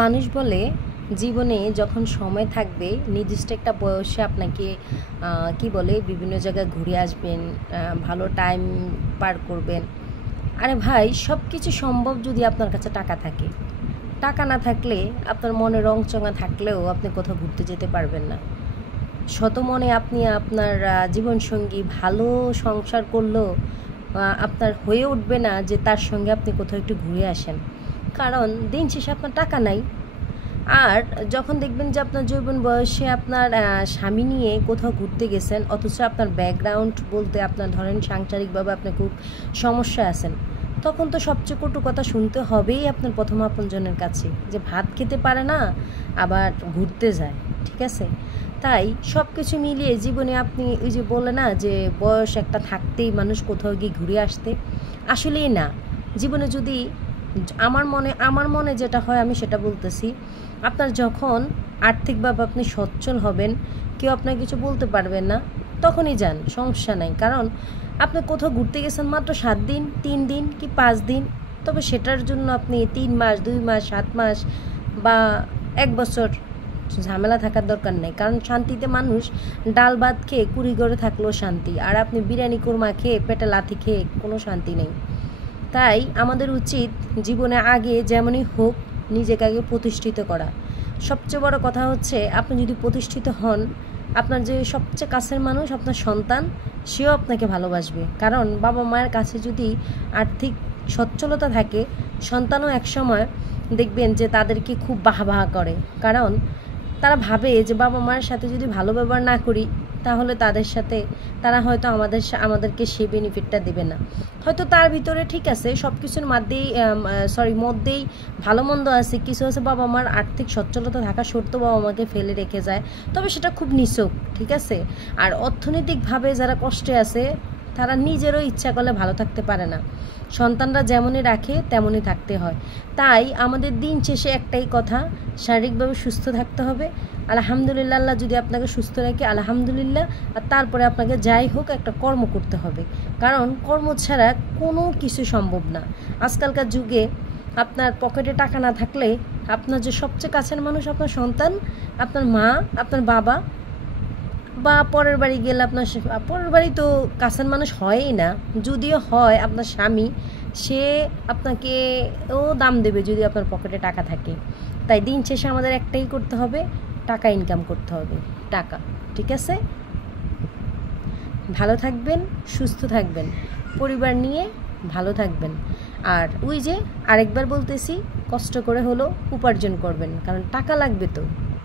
মানুষ বলে জীবনে যখন সময় থাকবে নির্দিষ্ট একটা বয়সে আপনাকে কি বলে বিভিন্ন জায়গায় ঘুরে আসবেন, ভালো টাইম পার করবেন। আরে ভাই, সব কিছু সম্ভব যদি আপনার কাছে টাকা থাকে। টাকা না থাকলে আপনার মনে রংচঙা থাকলেও আপনি কোথাও ঘুরতে যেতে পারবেন না। শত মনে আপনি আপনার জীবনসঙ্গী ভালো সংসার করলেও আপনার হয়ে উঠবে না যে তার সঙ্গে আপনি কোথাও একটু ঘুরে আসেন, কারণ দিন শেষে আপনার টাকা নাই। আর যখন দেখবেন যে আপনার যৌবন বয়সে আপনার স্বামী নিয়ে কোথাও ঘুরতে গেছেন, অথচ আপনার ব্যাকগ্রাউন্ড বলতে আপনার ধরেন সাংসারিকভাবে আপনি খুব সমস্যা আছেন, তখন তো সবচেয়ে কটু কথা শুনতে হবেই আপনার প্রথম আপনজনের কাছে, যে ভাত খেতে পারে না আবার ঘুরতে যায়। ঠিক আছে, তাই সব কিছু মিলিয়ে জীবনে আপনি ওই যে বলে না যে বয়স একটা থাকতেই মানুষ কোথাও গিয়ে ঘুরে আসতে, আসলেই না। জীবনে যদি আমার মনে যেটা হয় আমি সেটা বলতেছি, আপনার যখন আর্থিকভাবে আপনি সচ্ছল হবেন, কেউ আপনাকে কিছু বলতে পারবেন না, তখনই যান, সমস্যা নাই। কারণ আপনি কোথাও ঘুরতে গেছেন মাত্র 7 দিন, 3 দিন কি 5 দিন, তবে সেটার জন্য আপনি 3 মাস, 2 মাস, 7 মাস বা 1 বছর ঝামেলা থাকার দরকার নেই। কারণ শান্তিতে মানুষ ডাল ভাত খেয়ে কুড়ি ঘরে থাকলেও শান্তি, আর আপনি বিরিয়ানি কোরমা খেয়ে পেটে লাথি খেয়ে কোনো শান্তি নেই। তাই আমাদের উচিত জীবনে আগে যেমনই হোক নিজেকে আগে প্রতিষ্ঠিত করা। সবচেয়ে বড় কথা হচ্ছে, আপনি যদি প্রতিষ্ঠিত হন, আপনার যে সবচেয়ে কাছের মানুষ আপনার সন্তান, সেও আপনাকে ভালোবাসবে। কারণ বাবা মায়ের কাছে যদি আর্থিক সচ্ছলতা থাকে, সন্তানও একসময় দেখবেন যে তাদেরকে খুব বাহবা করে। কারণ তারা ভাবে যে বাবা মায়ের সাথে যদি ভালো ব্যবহার না করি, তাহলে তারা হয়তো আমাদেরকে সে বেনিফিটটা দেবে না। হয়তো তার ভিতরে ঠিক আছে, সব কিছুর মধ্যেই ভালো মন্দ আছে, কিছু আছে বাবা মার আর্থিক সচ্ছলতা থাকা সত্ত্বেও বাবা মাকে ফেলে রেখে যায়, তবে সেটা খুব নিছক। ঠিক আছে, আর অর্থনৈতিকভাবে যারা কষ্টে আছে তারা নিজেরও ইচ্ছা করলে ভালো থাকতে পারে না। সন্তানরা যেমনই রাখে তেমনই থাকতে হয়। তাই আমাদের দিন শেষে একটাই কথা, শারীরিকভাবে সুস্থ থাকতে হবে। আলহামদুলিল্লাহ, আল্লাহ যদি আপনাকে সুস্থ রাখে আলহামদুলিল্লাহ। আর তারপরে আপনাকে যাই হোক একটা কর্ম করতে হবে, কারণ কর্ম ছাড়া কোনো কিছু সম্ভব না। আজকালকার যুগে আপনার পকেটে টাকা না থাকলে আপনার যে সবচেয়ে কাছের মানুষ আপনার সন্তান, আপনার মা, আপনার বাবা, বা পরের বাড়ি গেলে পরের বাড়ি তো কাছের মানুষ হয়ই না, যদিও হয় আপনার স্বামী, সে আপনাকে দাম দেবে যদি আপনার পকেটে টাকা থাকে। তাই দিন শেষে আমাদের একটাই করতে হবে, টাকা ইনকাম করতে হবে, টাকা। ঠিক আছে, ভালো থাকবেন, সুস্থ থাকবেন, পরিবার নিয়ে ভালো থাকবেন। আর ওই যে আরেকবার বলতেছি, কষ্ট করে হলো উপার্জন করবেন, কারণ টাকা লাগবে তো।